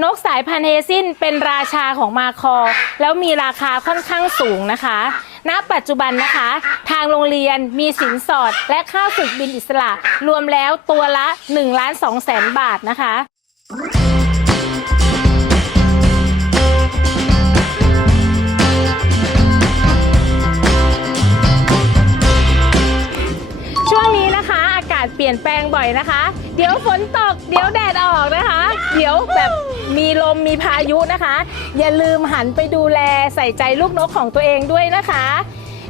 นกสายพันธุ์เฮซินเป็นราชาของมาคอ แล้วมีราคาค่อนข้างสูงนะคะ ณ ปัจจุบันนะคะ ทางโรงเรียนมีสินสอดและค่าฝึกบินอิสระ รวมแล้วตัวละ1ล้าน2แสนบาทนะคะ ปลี่ยนแปลงบ่อยนะคะ เดี๋ยวฝนตก เดี๋ยวแดดออกนะคะ เดี๋ยวแบบมีลมมีพายุนะคะ อย่าลืมหันไปดูแลใส่ใจลูกนกของตัวเองด้วยนะคะ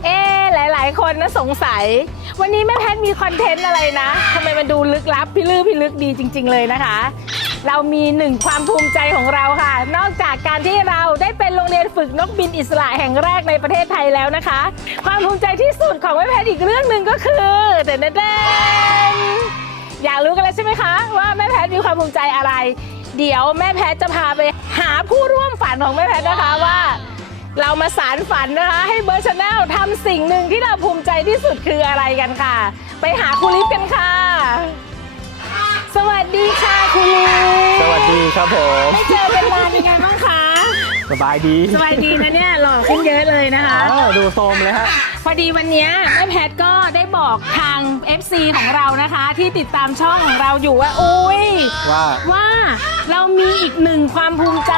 เอ๊ะหลาย ๆ คนนะสงสัย วันนี้แม่แพทย์มีคอนเทนต์อะไรนะทำไมมันดูลึกลับพิลือพิลึกดีจริง ๆ เลยนะคะ เรามีหนึ่งความภูมิใจของเราค่ะ นอกจากการที่เราได้เป็นโรงเรียนฝึกนกบินอิสระแห่งแรกในประเทศไทยแล้วนะคะ ความภูมิใจที่สุดของแม่แพทย์อีกเรื่องหนึ่งก็คือเดนเดน อยากรู้กันแล้วใช่ไหมคะ ว่าแม่แพทย์มีความภูมิใจอะไร เดี๋ยวแม่แพทย์จะพาไปหาผู้ร่วมฝันของแม่แพทย์นะคะว่า เรามาสารฝันนะคะ ให้เบอร์ชาแนลทำสิ่งหนึ่งที่เราภูมิใจที่สุดคืออะไรกันค่ะ ไปหาครูลิฟกันค่ะ สวัสดีค่ะครูลิฟสวัสดีครับผมไม่เจอเป็นนานยังไงบ้างคะสบายดีสบายดีนะเนี่ยหล่อขึ้นเยอะเลยนะคะ อ๋อดูโซมเลยฮะ พอดีวันเนี้ยแม่แพทย์ก็ได้บอกทาง FC ของเรานะคะ ที่ติดตามช่องของเราอยู่ว่าอุ้ยว่าว่าเรามีอีกหนึ่งความภูมิใจ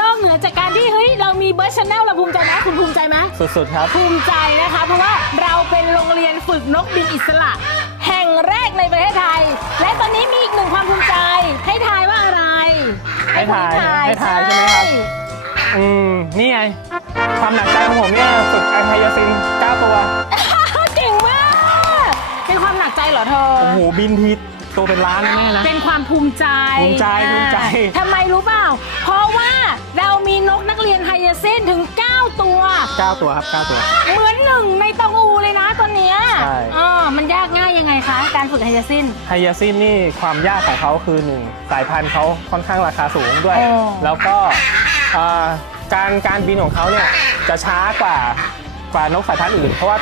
นอกเหนือจากการที่เฮ้ยเรามีเบอร์ชแนลเราภูมิใจไหมคุณภูมิใจไหมสุดๆครับ ภูมิใจนะคะ เพราะว่าเราเป็นโรงเรียนฝึกนกบินอิสระ แห่งแรกในประเทศไทย และตอนนี้มีอีกหนึ่งความภูมิใจ ให้ทายว่าอะไรให้ทายคุณให้ทายใช่ไหมครับ อืม นี่ไง ความหนักใจของผมเนี่ยฝึกไอไทยาซิน9ตัว เก่งมากเป็นความหนักใจเหรอเธอ โอ้โห บินทีตัวเป็นล้านนะแม่นะ เป็นความภูมิใจภูมิใจภูมิใจ ทำไมรู้เปล่า เพราะว่าเรามีนกนักเรียนไฮยาซินถึง 9 ตัว 9 ตัวครับ 9 ตัว เหมือนหนึ่งในตองอูเลยนะตอนเนี้ยใช่อ่ามันยากง่ายยังไงคะ การฝึกไฮยาซิน ไฮยาซินนี่ความยากของเขาคือหนึ่งสายพันธุ์เขาค่อนข้างราคาสูงด้วย อ๋อ แล้วก็อ่า การการบินของเขาเนี่ยจะช้ากว่ากว่านกสายพันธุ์อื่น เพราะว่า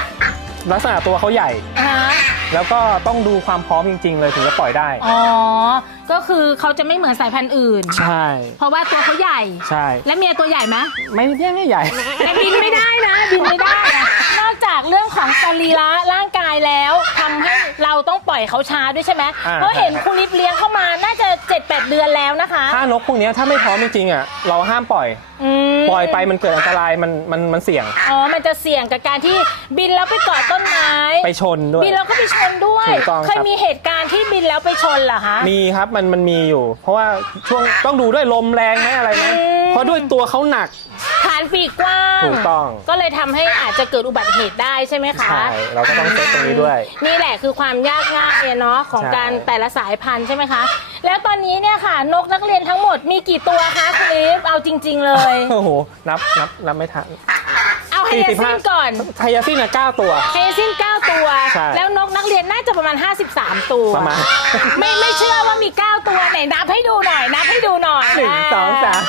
ลักษณะตัวเขาใหญ่ อ่าฮะแล้วก็ต้องดูความพร้อมจริง ๆ เลยถึงจะปล่อยได้ อ๋อ ก็คือเขาจะไม่เหมือนสายพันธุ์อื่น ใช่เพราะว่าตัวเขาใหญ่ ใช่และเมียตัวใหญ่ไหมไม่เที่ยไม่ใหญ่ แต่บินไม่ได้นะ บินไม่ได้นะนอกจากเรื่องของสรีระร่างกายแล้วทำให้เราต้องปล่อยเขาช้าด้วยใช่ไหมอ่า เพราะเห็นคุณลิฟเลี้ยงเข้ามาน่าจะ 7-8 เดือนแล้วนะคะ ถ้านกพวกเนี้ยถ้าไม่พร้อมจริงๆอะเราห้ามปล่อย อืม ปล่อยไปมันเกิดอันตรายมันมันมันเสี่ยง อ๋อ มันจะเสี่ยงกับการที่บินแล้วไปเกาะต้นไม้ ไปชนด้วย บินแล้วก็ไปชนด้วย ถูกต้องครับ เคยมีเหตุการณ์ที่บินแล้วไปชนเหรอคะ มีครับมันมันมีอยู่ เพราะว่าช่วงต้องดูด้วยลมแรงไหมอะไรไหมอืม เพราะด้วยตัวเขาหนักฐานปีกกว้างถูกต้อง ก็เลยทำให้อาจจะเกิดอุบัติเหตุได้ใช่ไหมคะ ใช่เราก็ต้องเซฟตรงนี้ด้วย นี่แหละคือความยากง่ายเนาะของใช่ การแต่ละสายพันธุ์ใช่ไหมคะ แล้วตอนนี้เนี่ยค่ะ นกนักเรียนทั้งหมดมีกี่ตัวคะคุณลิฟเอาจริง ๆ เลย โอ้โหนับนับนับไม่ทัน เอาไฮยาซินก่อนไทยาซินอะ9ตัว ไฮยาซิน9ตัว ใช่ แล้วนกนักเรียนน่าจะประมาณ 53 ตัว ประมาณ ไม่ไม่เชื่อว่ามี 9 ตัวไหนนับให้ดูหน่อยนับให้ดูหน่อยหนึ่งสองสาม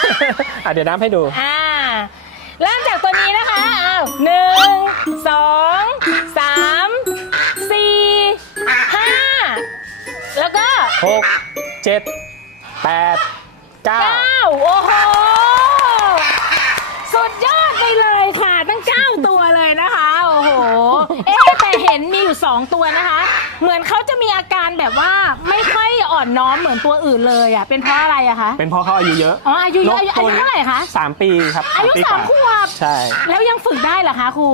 อะเดี๋ยวนับให้ดู อ่า เริ่มจากตัวนี้นะคะอ้าวหนึ่งสองสามสี่ห้าแล้วก็หกเจ็ดแปดเก้าเก้าโอ้โห สุดยอดไปเลยค่ะ ตั้งเก้าตัวเลยนะคะ โอ้โห เอ๊ะแต่เห็นมีอยู่2ตัวนะคะ เหมือนเขาจะมีอาการแบบว่าไม่ค่อยอ่อนน้อมเหมือนตัวอื่นเลยอะ เป็นเพราะอะไรอะคะ เป็นเพราะเขาอายุเยอะอ๋ออายุเยอะอายุอายุนกตัวเท่าไหร่คะ สามปีครับอายุปีสามกขว่วบ ใช่ แล้วยังฝึกได้เหรอคะครู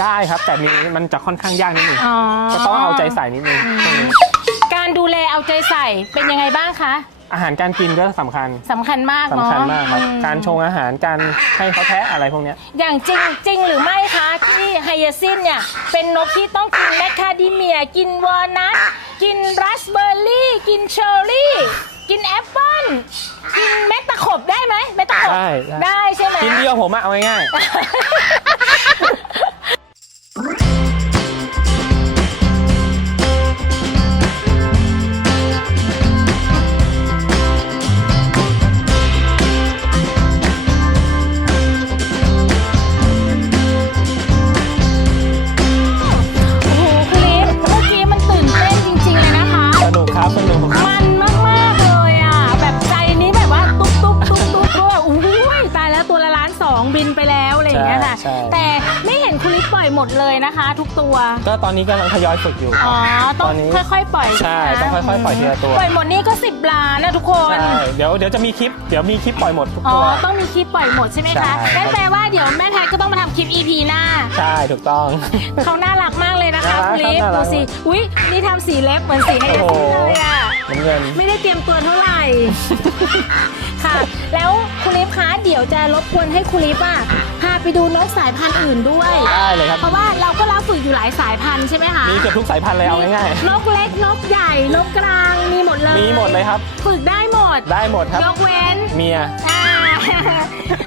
ได้ครับแต่มีมันจะค่อนข้างยากนิดนึงอ๋อ ก็ต้องเอาใจใส่นิดนึงช่วงนี้ การดูแลเอาใจใส่เป็นยังไงบ้างคะ อาหารการกินก็สำคัญสำคัญมากสำเนาะคัญมากครับ อืมการชงอาหารการให้เขาแทะอะไรพวกเนี้ย อย่างจริงจริงหรือไม่คะที่ไฮยาซินเนี่ย เป็นนกที่ต้องกินแมคคาเดเมีย กินวอลนัทกินราสเบอร์รี่ กินเชอร์รี่ กินแอปเปิ้ลกินเม็ดตะขบได้ไหมเม็ดตะขบได้ได้ได้ใช่ไหม กินเดียวผมอะเอาง่าย หมดเลยนะคะ ทุกตัว ก็ตอนนี้กำลังทยอยฝึกอยู่ อ๋อ ต้อตองนนี้ ค่อยๆ ปล่อยใช่ ไหมต้องค่อยๆ ปล่อยทีละตัวปล่อยหมดนี่ก็ 10ล้านนะทุกคน ใช่เดี๋ยวเดี๋ยวจะมีคลิป เดี๋ยวมีคลิปปล่อยหมดทุกอ๋อ ตัว ต้องมีคลิปปล่อยหมดใช่ไหมใช่คะนั่นแปลว่าเดี๋ยวแม่แพทย์ก็ต้องมาทำคลิป EP หน้า ใช่ ถูกต้อง เขาน่ารักมากเลยนะคะน่ารักคุณลิฟครับน่ารัดูกสิอุ้ยนี่ทำสีเล็บเหมือนสีให้โอ้ยาโหซินเลยอะ น้ำเงิน ไม่ได้เตรียมตัวเท่าไหร่ ค่ะ แล้วคุณลิฟคะเดี๋ยวจะรบกวนให้คุณลิฟอะพา ไปดูนกสายพันธุ์อื่นด้วย ได้เลยครับ เพราะว่าเราก็รับฝึกอยู่หลายสายพันธุ์ใช่ไหมคะมีเกือบทุกสายพันธุ์เลยเอาง่ายนกเล็กนกใหญ่นกกลางมีหมดเลยๆมีหมดเลยครับ ฝึกได้หมดได้หมดครับ ยกเว้นเมียอ่า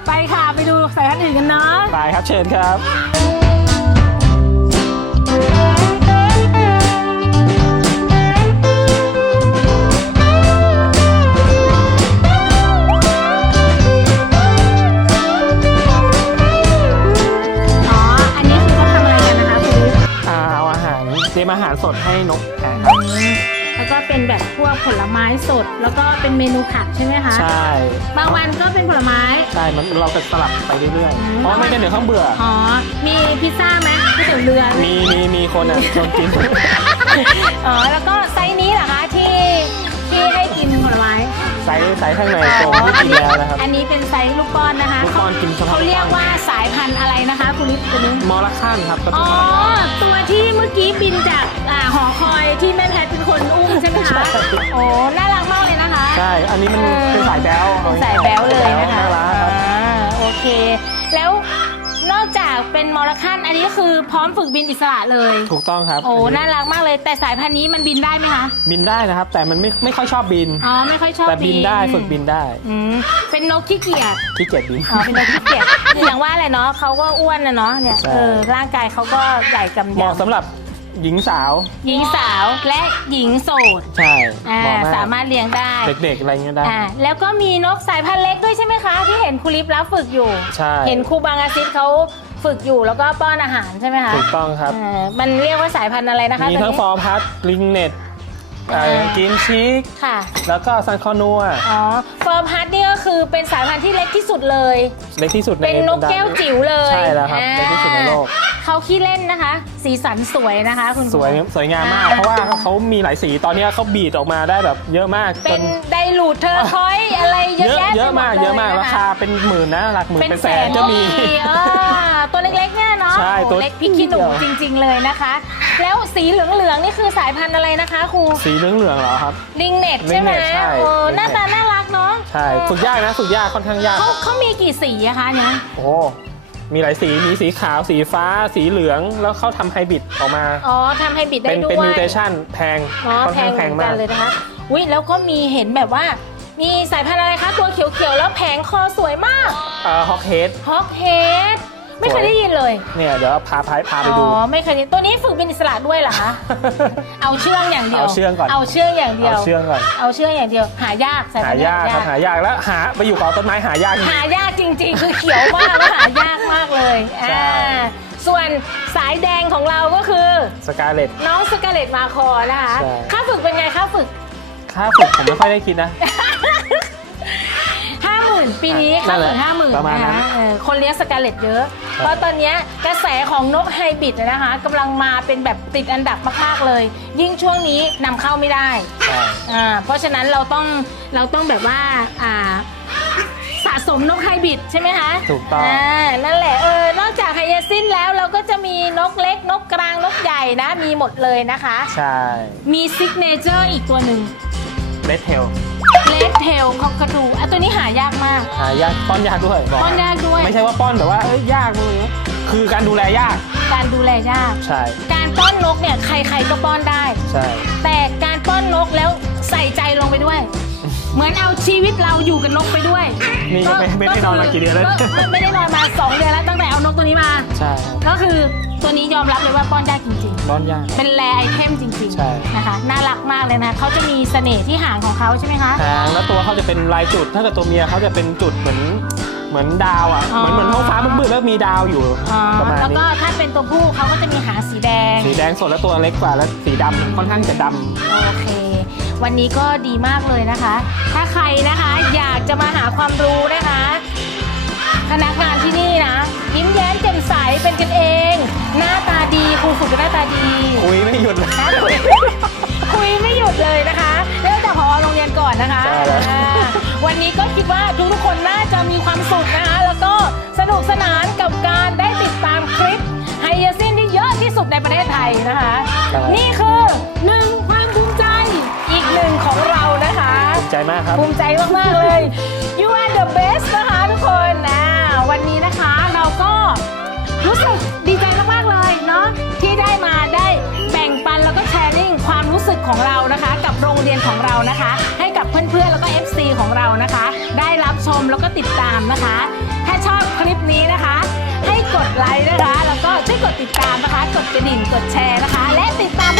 ไปค่ะไปดูสายพันธุ์อื่นกันเนาะ ไปครับเชิญครับ สดให้นกแทนคอืรับมแล้วก็เป็นแบบพวกผลไม้สด แล้วก็เป็นเมนูผักใช่ไหมคะใช่บางวันก็เป็นผลไม้ ใช่มันเราจะสลับไปเรื่อยอืๆมเพราะไม่งั้นเดี๋ยวเขาเบื่ออ๋อ มีพิซซ่าไหมก๋วยเตี๋ยวเรือมีมีมีคนอะชวนกินอ๋อแล้วก็ไซส์นี้เหรอคะที่ที่ให้กินผลไม้ ใส่ใส่ข้างในอ๋ตรงอที่อักินนนี้แล้วนะครับ อันนี้เป็นไซส์ลูกป้อนนะคะลูกป้อนกินเฉพาะเขาเรียกว่าสายพันธุ์อะไรนะคะคุณลิฟตัวนี้มอลล่าขั้นครับก็อ๋ต้อองมอลล่าตัวที่เมื่อกี้บินจากอ่าหอคอยที่แม่แพทย์เป็นคนอุ้มใช่ไหมคะโอ้น่ารักมากเลยนะคะ ใช่ อันนี้มันเออเป็นสายแบ๊วเป็นสายแบ๊วเลยนะคะน่ารักครับ อ่าโอเค แล้ว นอกจากเป็นมอลคันอันนี้ก็คือพร้อมฝึกบินอิสระเลย ถูกต้องครับโอ้อันนี้น่ารักมากเลย แต่สายพันธุ์นี้มันบินได้ไหมคะ บินได้นะครับ แต่มันไม่ไม่ค่อยชอบบิน อ๋อ ไม่ค่อยชอบแต่บินได้ฝึกบินได้อืมเป็นนกขี้เกียจ ขี้เกียจบิน อ๋อ เป็นนกขี้เกียจอย่างว่าแหละเนาะเขาก็อ้วนนะเนาะ เนี่ย ใช่ เออ ร่างกายเขาก็ใหญ่กำเหยำมาะสำหรับ หญิงสาว หญิงสาวและหญิงโสดใช่อ่าเหมาะมากสามารถเลี้ยงได้เด็กๆ อะไรเงี้ยได้ อ่าแล้วก็มีนกสายพันธุ์เล็กด้วยใช่ไหมคะ ที่เห็นครูลิฟรับฝึกอยู่ ใช่ เห็นครูบางอาซิดเขาฝึกอยู่แล้วก็ป้อนอาหารใช่ไหมคะถูกต้องครับ เออมันเรียกว่าสายพันธุ์อะไรนะคะมีตัวทั้งนี้ฟอร์พัสลิงเน็ตอ่า กินชีกค่ะ แล้วก็ซันคอนัว อ๋อฟอร์พัทนี่ก็คือเป็นสายพันธุ์ที่เล็กที่สุดเลย เล็กที่สุดในเป็นนกแก้วจิ๋วเลยใช่แล้วครับอ่าเล็กที่สุดในโลก เขาขี้เล่นนะคะ สีสันสวยนะคะ คุณครูสวยสวยงามมากเพราะว่าเขามีหลายสีตอนนี้เขาบีดออกมาได้แบบเยอะมากเป็จนไดรูดเทอร์คอยส์อะไรเยเยอะอะแยะเยอะมากไปหดลเยอะมากนราคาเป็นหมื่นนะหลักหมื่นเป็นเป็นแสแสนนก็มีอ่าตัวเล็กๆเนี่ยเนาะใช่ตัวโอ้เล็กพริกขี้หนูเดียวจริง ๆ เลยนะคะ แล้วสีเหลืองๆนี่คือสายพันธุ์อะไรนะคะครูสีเหลืองเหลืองๆเหรอครับ ลิงเน็ตใช่ไหม Ringnet ใช่ โอ้ Ringnet หน้าตาน่ารักเนาะใช่ฝึกยากนะฝึกยากค่อนข้างยาก เขาเขามีกี่สีอะคะเนี่ย โอ้โห มีหลายสี มีสีขาว สีฟ้า สีเหลือง แล้วเขาทำไฮบริดออกมา อ๋อทำให้บิดได้เป็นด้วยเป็นมิวเทชันแพงเนาะค่อนแพข้างงเหแพมืงอนกัมานกเลยนะคะอุ้ยแล้วก็มีเห็นแบบว่า มีสายพันธุ์อะไรคะ ตัวเขียวๆ แล้วแผงคอสวยมาก เอ่อฮอกเฮดฮอกเฮด ไม่เคยได้ยินเลยเนี่ยเดี๋ยวพาพาพาไปอ๋ดูอไม่เคยได้ตัวนี้ฝึกเป็นอิสระด้วยเหรอคะ เอาเชื่องอย่างเดียว เอาเชื่องก่อน เอาเชื่องอย่างเดียว เอาเชื่องก่อนเอาเชื่องอย่างเดียว หายากสายหาพันธุ์นี้ยากครับหายากแล้วหาไปอยู่เกาะต้นไม้หายากจริง หายากจริง ๆ คือเขียวมากแล้วหายากมากเลยใช่ อ่าส่วนสายแดงของเราก็คือ สกาเลต น้องสกาเลตมาคอนะคะใช่ ค่าฝึกเป็นไงค่าฝึก ค่าฝึกผมไม่ค่อยได้คิดนะห้าห มื่นปีนี้นั่ค่านแหฝึละกห้าหมื่นประมาณนะนั้คะนเออคนเลี้ยงสกาเลตเยอะ เพราะตอนเนี้ยกระแสของนกไฮบริดนะคะกำลังมาเป็นแบบติดอันดับมากๆเลย ยิ่งช่วงนี้นำเข้าไม่ได้ใช่ อ่าเพราะฉะนั้นเราต้องเราต้องแบบว่าอ่าสะสมนกไฮบริดใช่ไหมคะถูกต้องอ่านั่นแหละเออนอกจากไฮยาซินแล้วเราก็จะมีนกเล็กนกกลางนกใหญ่นะมีหมดเลยนะคะ ใช่มีซิกเนเจอร์อีกตัวหนึ่งเลดเทล เลดเทลคอกระดูอะตัวนี้หายากมาก หายากป้อนยากด้วยบป้อนยากด้วย ไม่ใช่ว่าป้อนแบบว่าเอ้ยยากเลยคือการดูแลยากการดูแลยาก ใช่ การป้อนนกเนี่ยใครๆก็ป้อนได้ ใช่ แต่การป้อนนกแล้วใส่ใจลงไปด้วย เหมือนเอาชีวิตเราอยู่กับนกไปด้วยนี่ไม่ไม่ได้นอนมากี่เดือนแล้ว ก็ไม่ไม่ได้นอนมา2เดือนแล้วตั้งแต่เอานกตัวนี้มา ใช่ครับ ก็คือ ตัวนี้ยอมรับเลยว่าป้อนยากจริงป้อนยาก ๆ เป็นแรไอเทมจริงใช่ ๆนะคะ น่ารักมากเลยนะเขาจะมีเสน่ห์ที่หางของเขาใช่ไหมคะ หางแล้วตัวเขาจะเป็นลายจุด ถ้าเกิดตัวเมียเขาจะเป็นจุดเหมือนเหมือนดาวอะ อ๋อ เหมือนเหมือนท้องฟ้ามืดๆแล้วมีดาวอยู่อ๋อประมาณแล้วก็นี้ ถ้าเป็นตัวผู้เขาก็จะมีหางสีแดง สีแดงสดแล้วตัวเล็กกว่าแล้วสีดำค่อนข้างจะดำ โอเค วันนี้ก็ดีมากเลยนะคะ ถ้าใครนะคะอยากจะมาหาความรู้นะคะ พนักงานที่นี่นะ ยิ้มแย้มแจ่มใสเป็นกันเอง หน้าตาดีครูฝึกก็หน้าตาดีคุยไม่หยุดเลยคุยไม่หยุดเลยนะคะเริ่มจากพอโรงเรียนก่อนนะคะวันนี้ก็คิดว่าทุกทุกคนน่าจะมีความสุขนะคะ แล้วก็สนุกสนานกับการได้ติดตามคลิปไฮยาซินที่เยอะที่สุดในประเทศไทยนะคะนี่คือหนึ่งความภูมิใจอีกหนึ่งของเรานะคะ ภูมิใจมากครับ ภูมิใจมาก ๆ เลย you are the best นะคะทุกคนนะ ของเรานะคะ ให้กับเพื่อนๆแล้วก็ FC ของเรานะคะ ได้รับชมแล้วก็ติดตามนะคะ ถ้าชอบคลิปนี้นะคะ ให้กดไลค์นะคะ แล้วก็ช่วยกดติดตามนะคะ กดกระดิ่งกดแชร์นะคะ และติดตาม